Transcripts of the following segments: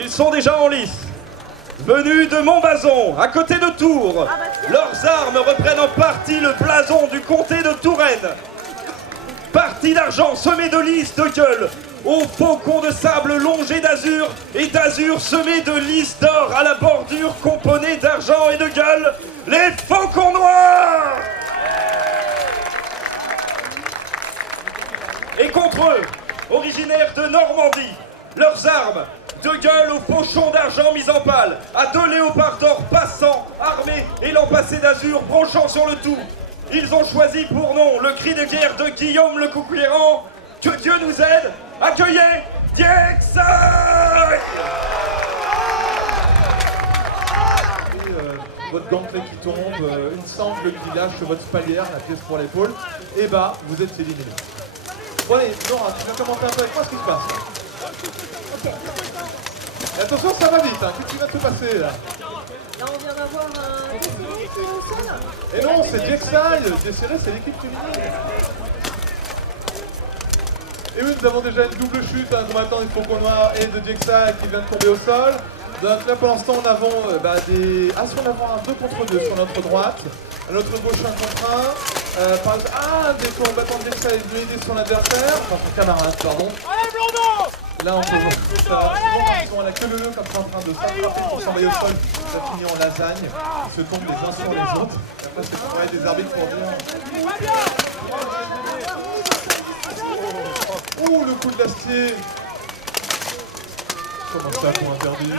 Ils sont déjà en lice. Venus de Montbazon, à côté de Tours, leurs armes reprennent en partie le blason du comté de Touraine. Partie d'argent semée de lys de gueule, au faucon de sable longé d'azur, et d'azur semé de lys d'or à la bordure componnée d'argent et de gueule, les faucons noirs. Et contre eux, originaires de Normandie, leurs armes, de gueule aux fauchons d'argent mis en pâle, à deux léopards d'or passants, armés et lampassés d'azur branchant sur le tout. Ils ont choisi pour nom le cri de guerre de Guillaume le Conquérant. Que Dieu nous aide. Accueillez Diexaï. Votre gantelet qui tombe, une sangle qui lâche votre spalière, la pièce pour l'épaule, et bah, vous êtes éliminé. Bon allez, Nora, tu viens commenter un peu avec moi ce qui se passe. Et attention, ça va vite, hein. Qu'est-ce qui va se passer là? Là, on vient d'avoir un desserré au sol. Et non, c'est Diexaï. Desserré, c'est l'équipe féminine. Et oui, nous avons déjà une double chute, un combattant des Faucons Noirs et de Diexaï qui vient de tomber au sol. Donc là, pour l'instant, on avons des... Ah, si on a un 2 contre 2 sur notre droite, à notre gauche, 1 contre 1. Par exemple, des combattants de Diexaï est venu aider son adversaire, enfin son camarade, pardon. Allez, Blondeau! Là, on peut voir ça. Souvent, ils sont à la queue leu comme ça en train de s'attraper pour s'envoyer au sol. Ça finit en lasagne. Ils se tombent les uns sur les autres. Et après, c'est pour travailler des arbitres pour dire. Oh, le coup de l'acier. Comment ça, pour interdit?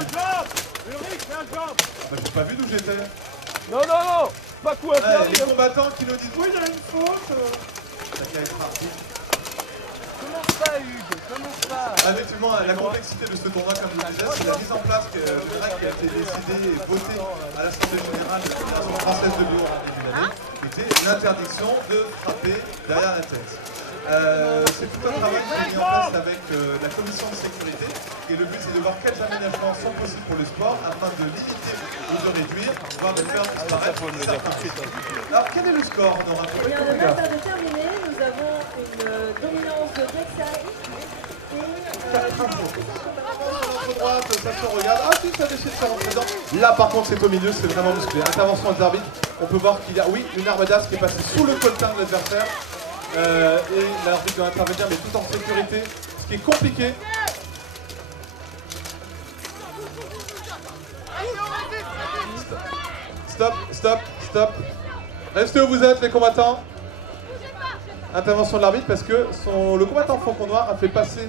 J'ai pas vu d'où j'étais. Non, non, non! Pas coup interdit! Les combattants qui nous disent oui, il y a une faute. Ça va être parti. Comment ça, Hugues? Comment ça? Effectivement, la complexité de ce tournoi, comme je le disais, c'est la mise en place qui a été décidée et votée à l'Assemblée Générale de l'Union Française de Bureau début d'année, qui était l'interdiction de frapper derrière la tête. C'est tout un travail qui est mis en place avec la commission de sécurité, et le but c'est de voir quels aménagements sont possibles pour le sport afin de limiter ou de réduire, voire de faire disparaître certains faits. Alors quel est le score, Nora? Eh bien, le match est terminé. Nous avons une dominance de Diexaï. Notre droite, ça se regarde. Ah si, ça décide de se rentrer dedans. Là par contre c'est au milieu, c'est vraiment musclé. Intervention des arbitres, on peut voir qu'il y a, oui, une armadas qui est passée sous le coltin de l'adversaire. Et l'arbitre doit intervenir, mais tout en sécurité, ce qui est compliqué. Stop, stop, stop. Restez où vous êtes les combattants. Intervention de l'arbitre parce que le combattant Faucon Noir a fait passer,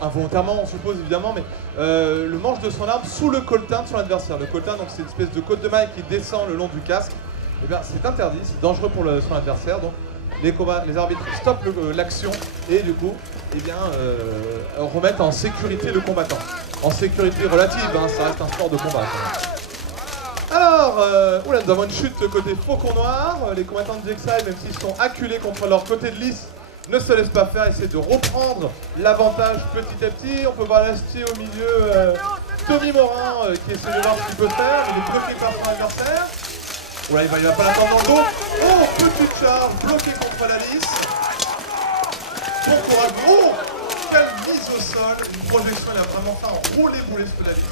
involontairement on suppose évidemment, mais le manche de son arme sous le coltin de son adversaire. Le coltin, donc c'est une espèce de côte de maille qui descend le long du casque. Et bien c'est interdit, c'est dangereux pour son adversaire. Donc les arbitres stoppent l'action et du coup remettent en sécurité le combattant. En sécurité relative, hein, ça reste un sport de combat. Alors, nous avons une chute côté Faucon Noir. Les combattants de Diexaï, même s'ils sont acculés contre leur côté de lys, ne se laissent pas faire, essaient de reprendre l'avantage petit à petit. On peut voir l'acier au milieu, Tommy Morin qui essaie de voir ce qu'il peut faire. Il est bloqué par son adversaire. Voilà, il va pas l'attendre dans le dos. Oh, petite charge, bloqué contre la lys. Bon courage. Oh, quelle mise au sol. Une projection, il a vraiment fait un rouler-bouler sous la lys.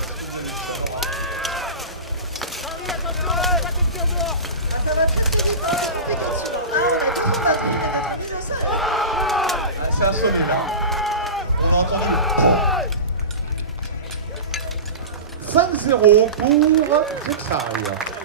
C'est assommé là. On a entendu. 5-0 pour Diexaï.